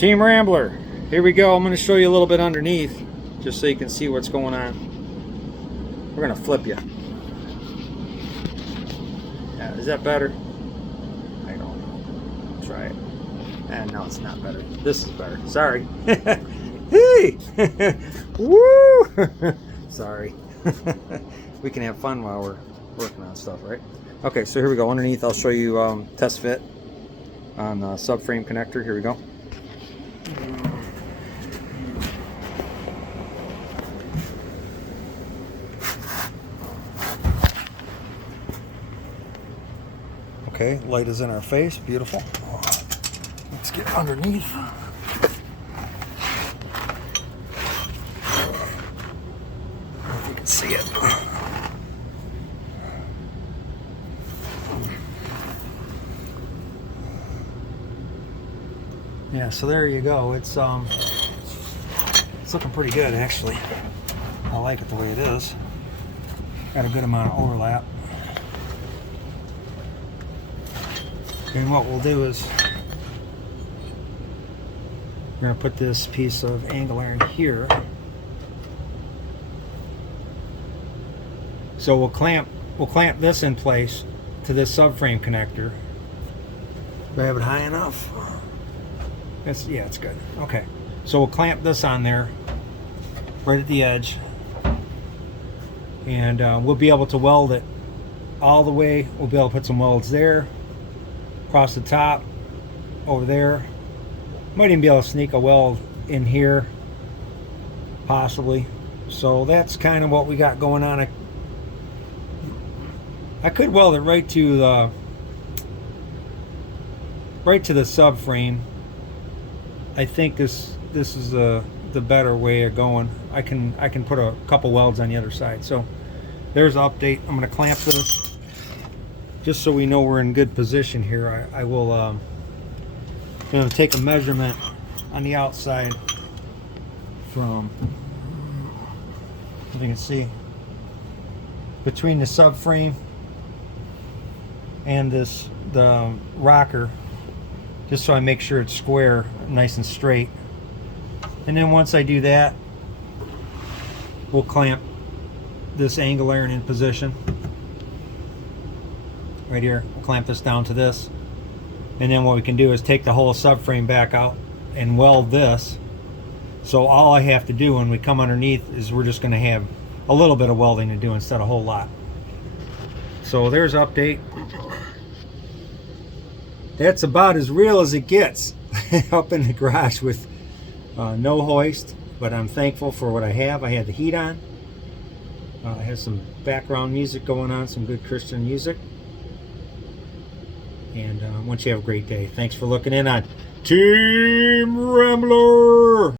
Team Rambler, here we go. I'm going to show you a little bit underneath just so you can see what's going on. We're going to flip you. Yeah, is that better? I don't know. Try it. And no, it's not better. This is better. Sorry. Hey! Woo! Sorry. We can have fun while we're working on stuff, right? Okay, so here we go. Underneath, I'll show you test fit on the subframe connector. Here we go. Okay, light is in our face. Beautiful. Let's get underneath. If you can see it. Yeah, so there you go. It's looking pretty good actually. I like it the way it is. Got a good amount of overlap. And what we'll do is we're going to put this piece of angle iron here. So we'll clamp this in place to this subframe connector. Do I have it high enough? Yeah, it's good. Okay. So we'll clamp this on there right at the edge. And we'll be able to weld it all the way. We'll be able to put some welds there, across the top, over there. Might even be able to sneak a weld in here, possibly. So that's kind of what we got going on. I could weld it right to the subframe. I think this is the better way of going. I can put a couple welds on the other side. So there's the update. I'm going to clamp this just so we know we're in good position here. I will take a measurement on the outside from, if you can see, between the subframe and the rocker, just so I make sure it's square, nice and straight. And then once I do that, we'll clamp this angle iron in position right here. We'll clamp this down to this, and then what we can do is take the whole subframe back out and weld this. So all I have to do when we come underneath is we're just going to have a little bit of welding to do instead of a whole lot. So there's update. That's about as real as it gets up in the garage with no hoist, but I'm thankful for what I have. I had the heat on. I had some background music going on, some good Christian music. And I want you to have a great day. Thanks for looking in on Team Rambler.